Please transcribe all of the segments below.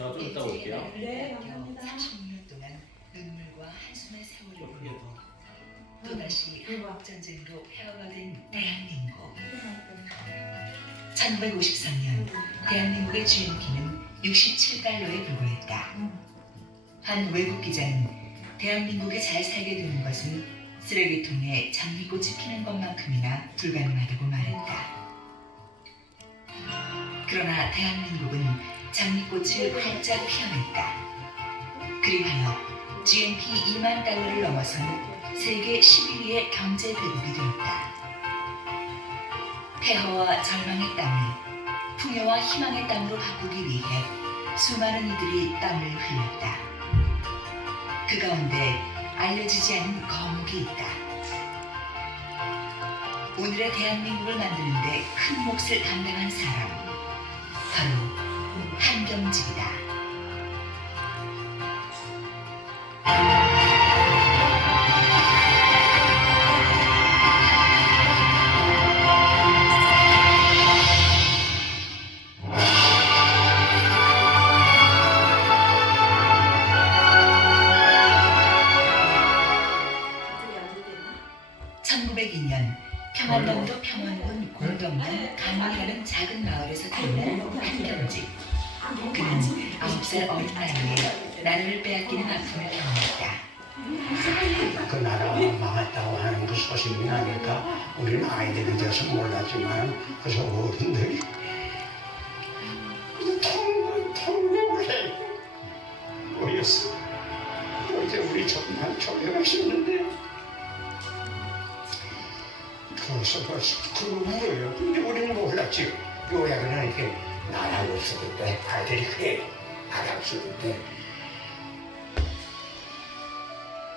제가 좀 이따 올게요. 네, 감사합니다. 36년 동안 눈물과 한숨의 세월을 보내고 또다시 한국전쟁으로 폐허가 된 대한민국. 1953년 대한민국의 GNP는 67달러에 불과했다. 한 외국 기자는 대한민국에 잘 살게 되는 것은 쓰레기통에 장미꽃이 피는 것만큼이나 불가능하다고 말했다. 그러나 대한민국은 장미꽃을 활짝 피어냈다. 그리하여 GNP 2만 달러를 넘어선 세계 11위의 경제 대국이 되었다. 폐허와 절망의 땅을 풍요와 희망의 땅으로 바꾸기 위해 수많은 이들이 땀을 흘렸다. 그 가운데 알려지지 않은 거목이 있다. 오늘의 대한민국을 만드는데 큰 몫을 담당한 사람, 바로 한경직이다. 평안남도 평안군 공덕면 강릉이라는 작은 마을에서 태어난 한경직. 그는 9살 어린 나이에 나라를 빼앗기는 아픔을 경험했다. 그 나라가 망했다고 하는 그 소식이 나니까 우리는 아이들이 돼서 몰랐지만 그 어른들이 통곡을 해 모였어. 어제 우리 조금만 초대하셨는데 그거 물어요. 근데 우리는 몰랐지. 요약은 이렇게 나라가 없어질 때 아이들이 그래요. 나라가 없어질 때.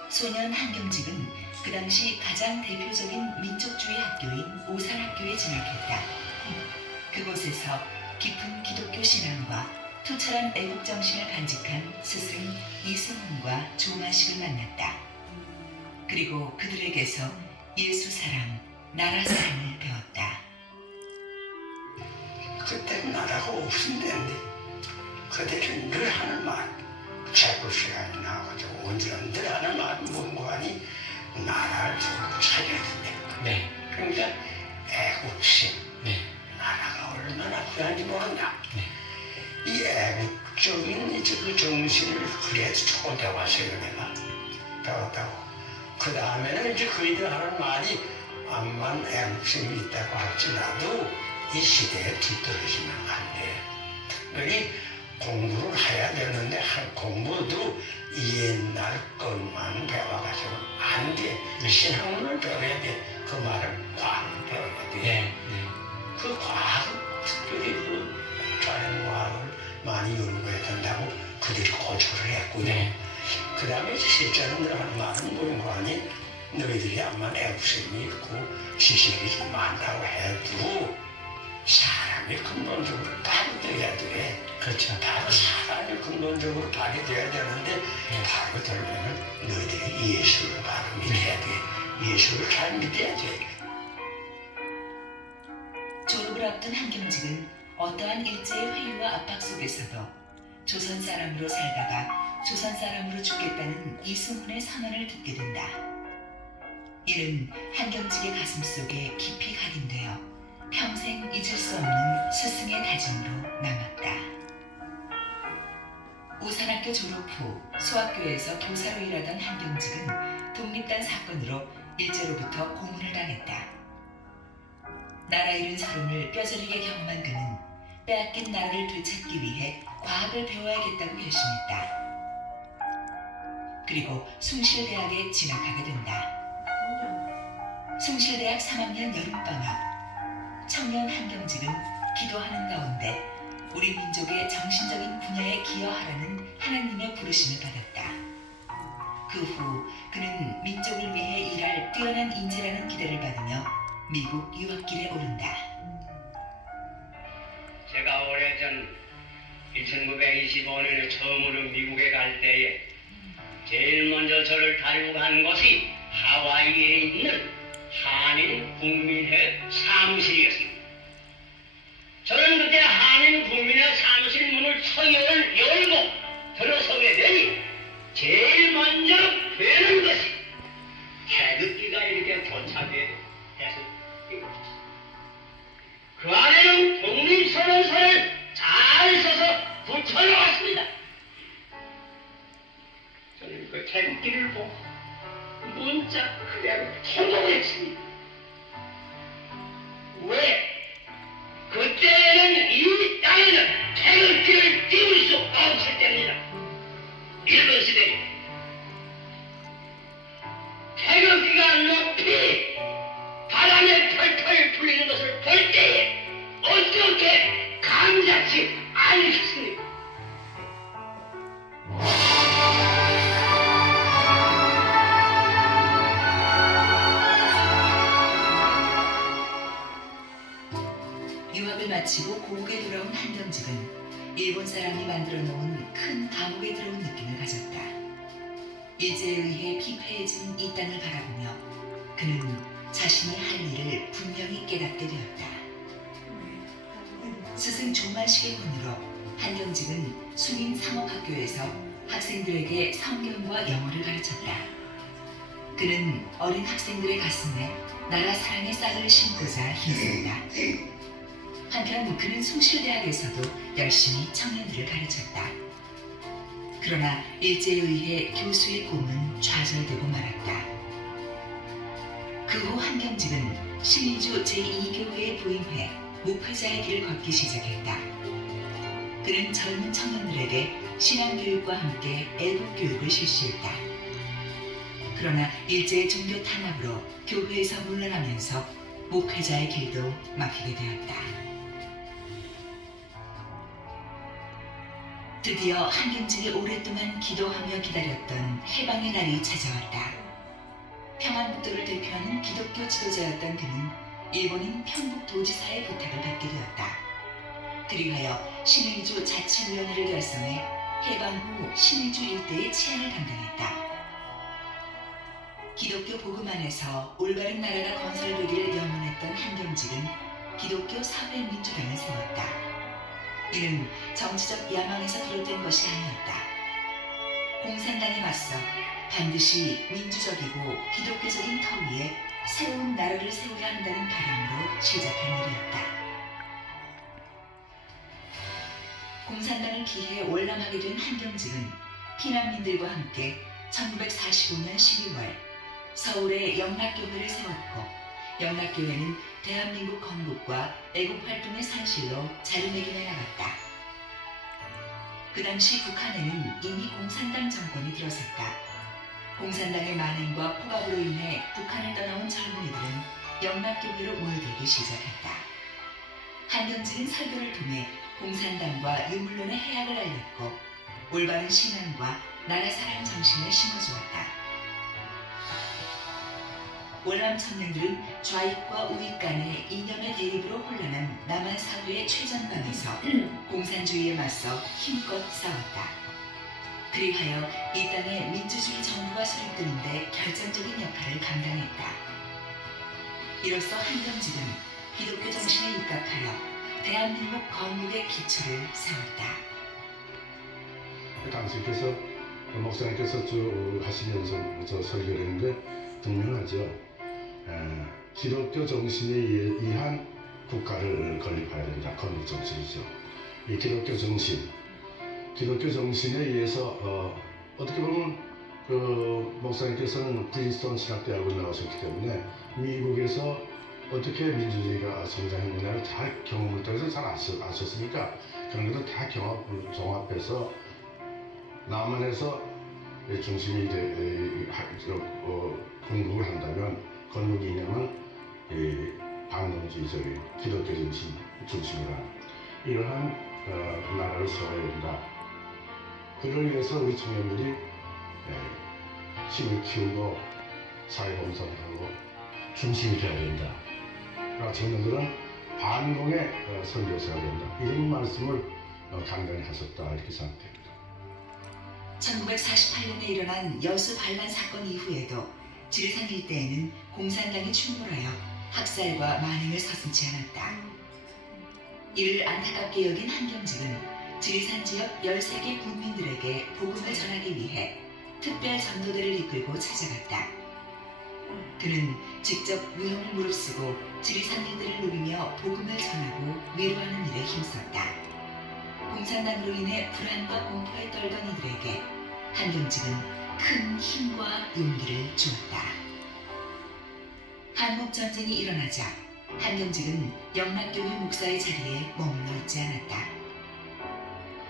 소년 한경직은 그 당시 가장 대표적인 민족주의 학교인 오산학교에 진학했다. 그곳에서 깊은 기독교 신앙과 투철한 애국정신을 간직한 스승 이승훈과 조마식을 만났다. 그리고 그들에게서 예수 사랑, 나라 사랑을 배웠다. 그때 나라가 없었는데 그들은 늘 하는 말, 제국 시간이 나와가지고 언제들 하는 말은 뭔가 하니 나라를 차려야 된다. 네. 그러니까 애국심, 네. 나라가 얼마나 귀한지 모른다. 네. 이 애국적인 그 정신을 그래도 초대왔어요 내가 배웠다고. 그 다음에는 이제 그이들 하는 말이 암만 애국심이 있다고 할지라도 이 시대에 뒤떨어지면 안 돼. 특별히 공부를 해야 되는데 공부도 옛날 것만 배워가지고는 안 돼. 신학문을 배워야 돼. 그 말을 과학을 배워야 돼. 네. 그 과학, 특별히 그 자연과학을 많이 연구해야 된다고 그들이 고초를 했고요. 네. 그 다음에 실제로 하는 말은 뭔가 하니 너희들이 암만 애국심이 있고 지식이 좀 많다고 해도 사람이 근본적으로 발휘돼야 돼. 그렇죠. 바로 사람이 근본적으로 발휘돼야 되는데 바로 되려면 너희들이 예수를 바로 믿어야 돼. 예수를 잘 믿어야 돼. 졸업을 앞둔 한경직은 어떠한 일제의 회유와 압박 속에서도 조선 사람으로 살다가 조선 사람으로 죽겠다는 이승훈의 선언을 듣게 된다. 이는 한경직의 가슴 속에 깊이 각인되어 평생 잊을 수 없는 스승의 다짐으로 남았다. 오산학교 졸업 후 소학교에서 교사로 일하던 한경직은 독립단 사건으로 일제로부터 고문을 당했다. 나라 잃은 서름을 뼈저리게 경험한 그는 빼앗긴 나라를 되찾기 위해 과학을 배워야겠다고 결심했다. 그리고 숭실대학에 진학하게 된다. 숭실대학 3학년 여름방학, 청년 한경직은 기도하는 가운데 우리 민족의 정신적인 분야에 기여하라는 하나님의 부르심을 받았다. 그 후 그는 민족을 위해 일할 뛰어난 인재라는 기대를 받으며 미국 유학길에 오른다. 제가 오래전 1925년에 처음으로 미국에 갈 때에 제일 먼저 저를 다니고 간 것이 하와이에 있는 한인 국민회 사무실이었습니다. 저는 그때 한인 국민회 사무실 문을 서열을 열고 일본 사람이 만들어 놓은 큰 감옥에 들어온 느낌을 가졌다. 일제에 의해 피폐해진 이 땅을 바라보며 그는 자신이 할 일을 분명히 깨닫게 되었다. 스승 조만식의 혼으로 한경직은 수민 상업학교에서 학생들에게 성경과 영어를 가르쳤다. 그는 어린 학생들의 가슴에 나라 사랑의 싹을 심고자 힘썼다. 한편 그는 숭실대학에서도 열심히 청년들을 가르쳤다. 그러나 일제에 의해 교수의 꿈은 좌절되고 말았다. 그 후 한경직은 신의주 제2교회에 부임해 목회자의 길을 걷기 시작했다. 그는 젊은 청년들에게 신앙교육과 함께 애국교육을 실시했다. 그러나 일제의 종교 탄압으로 교회에서 물러나면서 목회자의 길도 막히게 되었다. 드디어 한경직이 오랫동안 기도하며 기다렸던 해방의 날이 찾아왔다. 평안북도를 대표하는 기독교 지도자였던 그는 일본인 평북도지사의 부탁을 받게 되었다. 그리하여 신의주 자치위원회를 결성해 해방 후 신의주 일대의 치안을 담당했다. 기독교 복음 안에서 올바른 나라가 건설되기를 염원했던 한경직은 기독교 사회민주당을 세웠다. 이는 정치적 야망에서 비롯된 것이 아니었다. 공산당에 맞서 반드시 민주적이고 기독교적인 터 위에 새로운 나라를 세워야 한다는 바람으로 시작한 일이었다. 공산당을 기해 월남하게 된 한경직은 피난민들과 함께 1945년 12월 서울에 영락교회를 세웠고, 영락교회는 대한민국 건국과 애국활동의 산실로 자리매김해 나갔다. 그 당시 북한에는 이미 공산당 정권이 들어섰다. 공산당의 만행과 포갑으로 인해 북한을 떠나온 젊은이들은 영락교회로 모여들기 시작했다. 한경직은 설교를 통해 공산당과 유물론의 해악을 알렸고 올바른 신앙과 나라 사랑 정신을 심어주었다. 월남 청년들은 좌익과 우익 간의 이념의 대립으로 혼란한 남한 사회의 최전방에서 공산주의에 맞서 힘껏 싸웠다. 그리하여 이 땅에 민주주의 정부가 수립되는데 결정적인 역할을 감당했다. 이로써 한경직은 기독교 정신에 입각하여 대한민국 건국의 기초를 세웠다. 당신께서 목사님께서 쭉 하시면서 설교를 했는데 분명하죠. 기독교 정신에 의한 국가를 건립해야 된다. 건국 정신이죠. 이 기독교 정신에 의해서 어떻게 보면 그 목사님께서는 프린스턴 신학대학을 나오셨기 때문에 미국에서 어떻게 민주주의가 성장했느냐를 잘 경험을 통해서 잘 아셨으니까 그런 것을 다 종합해서 남한에서 중심이 건국을 한다면 건국 이념은 반동주의적인 기독교 정신 중심이라는 이러한 나라를 세워야 된다. 그를 위해서 우리 청년들이 힘을 키우고 사회봉사를 하고 중심이 되어야 된다. 그러니까 청년들은 반공의 선교사가 된다. 이런 말씀을 간단히 하셨다 이렇게 생각됩니다. 1948년에 일어난 여수 반란 사건 이후에도 지리산 일대에는 공산당이 충돌하여 학살과 만행을 서슴지 않았다. 이를 안타깝게 여긴 한경직은 지리산 지역 13개 국민들에게 복음을 전하기 위해 특별 전도대를 이끌고 찾아갔다. 그는 직접 위험을 무릅쓰고 지리산 일대를 누비며 복음을 전하고 위로하는 일에 힘썼다. 공산당으로 인해 불안과 공포에 떨던 이들에게 한경직은 큰 힘과 용기를 주었다. 한국전쟁이 일어나자 한경직은 영락교회 목사의 자리에 머물러 있지 않았다.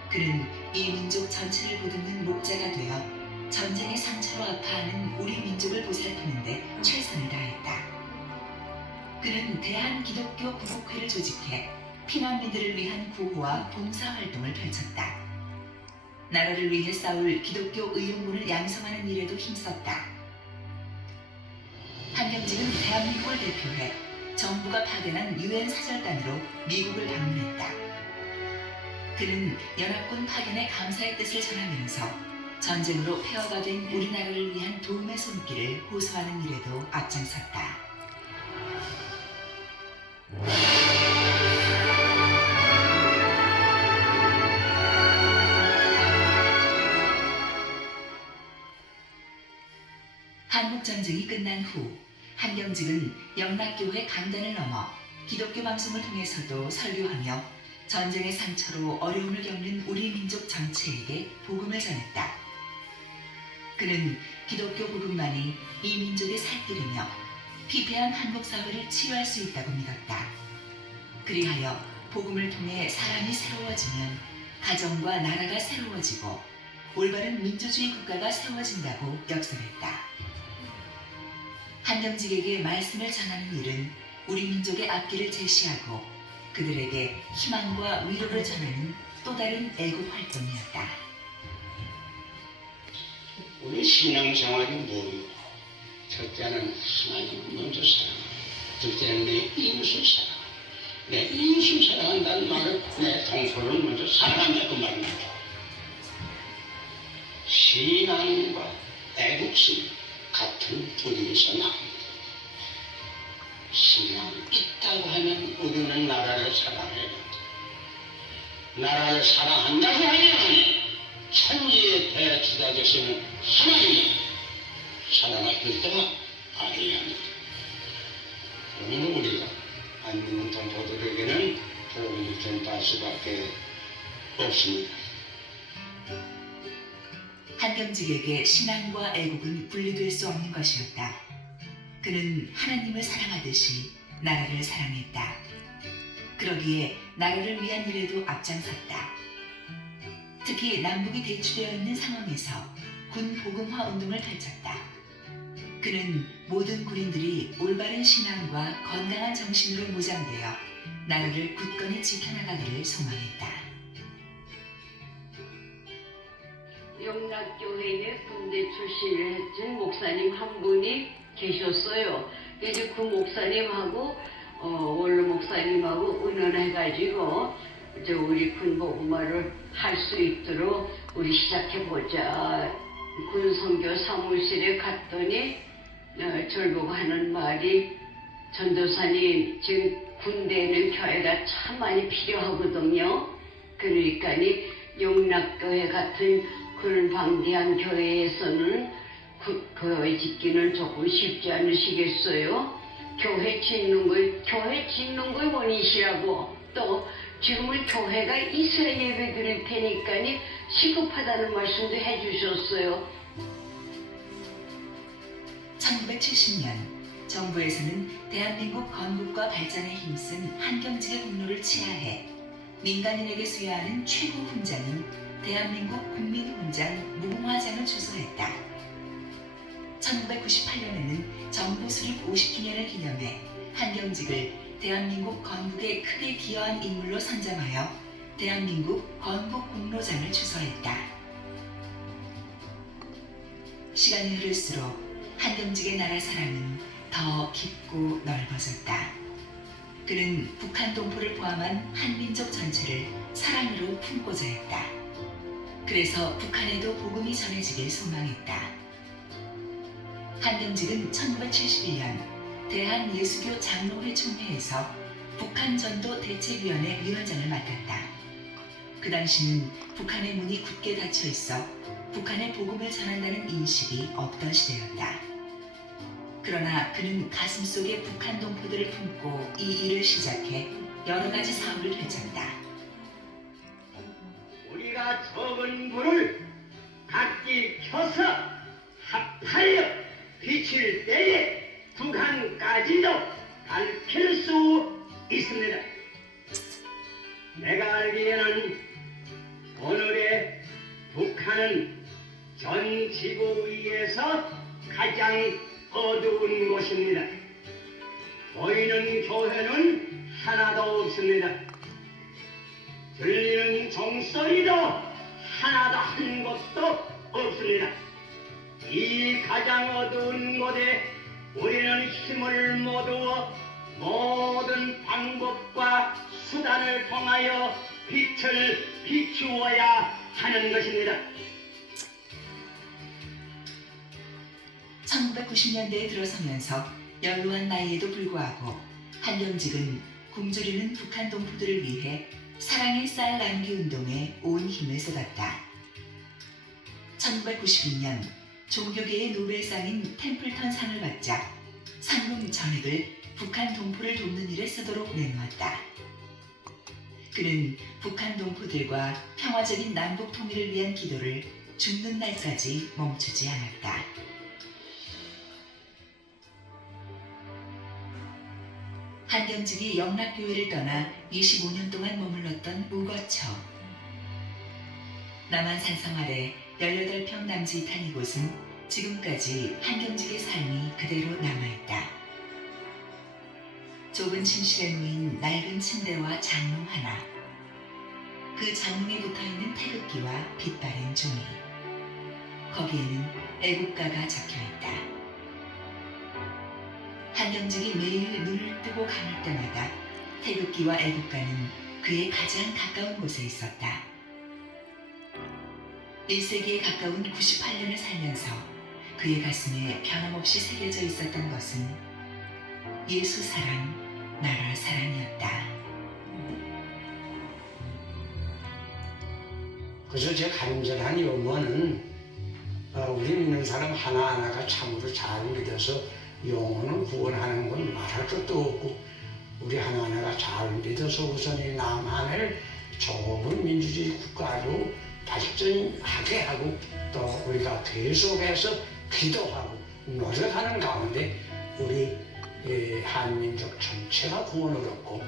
그는 이 민족 전체를 보듬는 목자가 되어 전쟁의 상처로 아파하는 우리 민족을 보살피는데 최선을 다했다. 그는 대한기독교 구국회를 조직해 피난민들을 위한 구호와 봉사활동을 펼쳤다. 나라를 위해 싸울 기독교 의용군을 양성하는 일에도 힘썼다. 한경직은 대한민국을 대표해 정부가 파견한 유엔 사절단으로 미국을 방문했다. 그는 연합군 파견에 감사의 뜻을 전하면서 전쟁으로 폐허가 된 우리나라를 위한 도움의 손길을 호소하는 일에도 앞장섰다. 한국전쟁이 끝난 후 한경직은 영락교회 강단을 넘어 기독교 방송을 통해서도 설교하며 전쟁의 상처로 어려움을 겪는 우리 민족 전체에게 복음을 전했다. 그는 기독교 복음만이 이 민족의 살길이며 피폐한 한국 사회를 치유할 수 있다고 믿었다. 그리하여 복음을 통해 사람이 새로워지면 가정과 나라가 새로워지고 올바른 민주주의 국가가 세워진다고 역설했다. 한경직에게 말씀을 전하는 일은 우리 민족의 앞길을 제시하고 그들에게 희망과 위로를 전하는 또 다른 애국 활동이었다. 우리 신앙생활이 뭐예요? 첫째는 하나님을 먼저 사랑하고, 둘째는 내 이웃을 사랑하고, 내 이웃을 사랑한다는 말은 내 동서를 먼저 사랑한다 그 말입니다. 신앙과 애국심 같은 뿌리에서 나옵니다. 신앙이 있다고 하면 우리는 나라를 사랑해야 된다. 나라를 사랑한다고 하면 천지의 대주자 되시는 하나님을 사랑할 때가 아니야 합니다. 그러면 우리가 안 믿는 동포들에게는 복음을 전파할 수밖에 없습니다. 한경직에게 신앙과 애국은 분리될 수 없는 것이었다. 그는 하나님을 사랑하듯이 나라를 사랑했다. 그러기에 나라를 위한 일에도 앞장섰다. 특히 남북이 대치되어 있는 상황에서 군 복음화 운동을 펼쳤다. 그는 모든 군인들이 올바른 신앙과 건강한 정신으로 무장되어 나라를 굳건히 지켜나가기를 소망했다. 영락교회에 군대 출신을 해준 목사님 한 분이 계셨어요. 이제 그 목사님하고 원로 목사님하고 의논해가지고 우리 군 복음화를 할 수 있도록 우리 시작해보자. 군 선교 사무실에 갔더니 저를 보고 하는 말이, 전도사님 지금 군대에 있는 교회가 참 많이 필요하거든요. 그러니까 영락교회 같은 그런 방대한 교회에서는 교회 짓기는 조금 쉽지 않으시겠어요? 교회 짓는 걸 원이시라고, 또 지금은 교회가 있어야 예배 드릴 테니까 시급하다는 말씀도 해주셨어요. 1970년 정부에서는 대한민국 건국과 발전에 힘쓴 한경직의 공로를 치하해 민간인에게 수여하는 최고 훈장인 대한민국 국민훈장 무궁화장을 주소했다. 1998년에는 정부 수립 50주년을 기념해 한경직을 대한민국 건국에 크게 기여한 인물로 선정하여 대한민국 건국공로장을 주소했다. 시간이 흐를수록 한경직의 나라 사랑은 더 깊고 넓어졌다. 그는 북한 동포를 포함한 한민족 전체를 사랑으로 품고자 했다. 그래서 북한에도 복음이 전해지길 소망했다. 한경직은 1971년 대한예수교 장로회 총회에서 북한전도 대책위원회 위원장을 맡았다. 그 당시는 북한의 문이 굳게 닫혀 있어 북한에 복음을 전한다는 인식이 없던 시대였다. 그러나 그는 가슴속에 북한 동포들을 품고 이 일을 시작해 여러 가지 사업을 펼쳤다. 우리가 적은 불을 각기 켜서 합하여 비칠 때에 북한까지도 밝힐 수 있습니다. 내가 알기에는 오늘의 북한은 전 지구 위에서 가장 어두운 곳입니다. 보이는 교회는 하나도 없습니다. 들리는 종소리도 하나도 한 곳도 없습니다. 이 가장 어두운 곳에 우리는 힘을 모두어 모든 방법과 수단을 통하여 빛을 비추어야 하는 것입니다. 1990년대에 들어서면서 연로한 나이에도 불구하고 한경직은 굶주리는 북한 동포들을 위해 사랑의 쌀 나누기 운동에 온 힘을 쏟았다. 1992년 종교계의 노벨상인 템플턴 상을 받자 상금 전액을 북한 동포를 돕는 일에 쓰도록 내놓았다. 그는 북한 동포들과 평화적인 남북 통일을 위한 기도를 죽는 날까지 멈추지 않았다. 한경직이 영락교회를 떠나 25년 동안 머물렀던 우거처. 남한 산성 아래 18평 남짓한 이곳은 지금까지 한경직의 삶이 그대로 남아있다. 좁은 침실에 놓인 낡은 침대와 장롱 하나, 그 장롱에 붙어있는 태극기와 빛바랜 종이, 거기에는 애국가가 적혀있다. 한경직이 매일 눈을 뜨고 감을 때마다 태극기와 애국가는 그의 가장 가까운 곳에 있었다. 1세기에 가까운 98년을 살면서 그의 가슴에 변함없이 새겨져 있었던 것은 예수 사랑, 나라 사랑이었다. 그래서 제 간절한 염원은 우리 믿는 사람 하나하나가 참으로 잘 믿어서 영혼을 구원하는 건 말할 것도 없고, 우리 하나하나가 잘 믿어서 우선 이 남한을 좁은 민주주의 국가로 발전하게 하고, 또 우리가 계속해서 기도하고 노력하는 가운데 우리 한민족 전체가 구원을 얻고,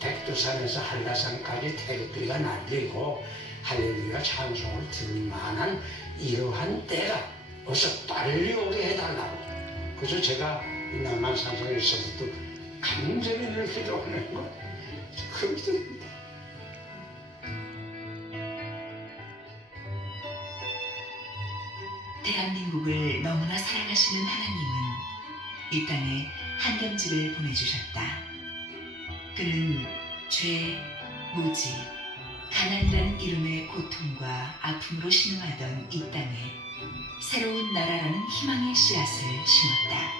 백두산에서 한라산까지 태극기가 날리고 할렐루야 찬송을 들을 만한 이러한 때가 어서 빨리 오게 해달라고. 그래서 제가 이 남한 산성에서부터 간절히 늘 기도하는 거 그 기도입니다. 대한민국을 너무나 사랑하시는 하나님은 이 땅에 한경직을 보내주셨다. 그는 죄, 무지, 가난이라는 이름의 고통과 아픔으로 신음하던 이 땅에 새로운 나라라는 희망의 씨앗을 심었다.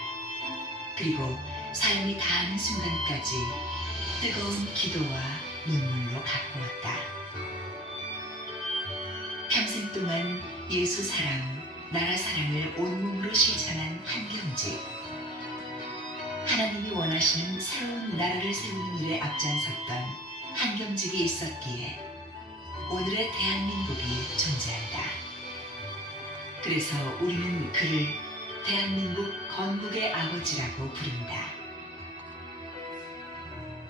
그리고 삶이 다하는 순간까지 뜨거운 기도와 눈물로 가꾸었다. 평생 동안 예수 사랑, 나라 사랑을 온몸으로 실천한 한경직. 하나님이 원하시는 새로운 나라를 세우는 일에 앞장섰던 한경직이 있었기에 오늘의 대한민국이 존재한다. 그래서 우리는 그를 대한민국 건국의 아버지라고 부른다.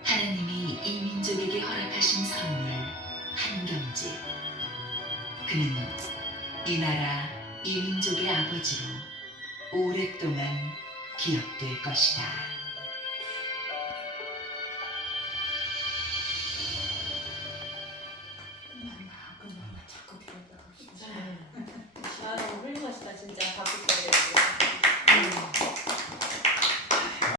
하나님이 이 민족에게 허락하신 선물 한경직. 그는 이 나라, 이 민족의 아버지로 오랫동안 기억될 것이다. 아, 너무 훌륭하시다 진짜 박수 쳐드려요.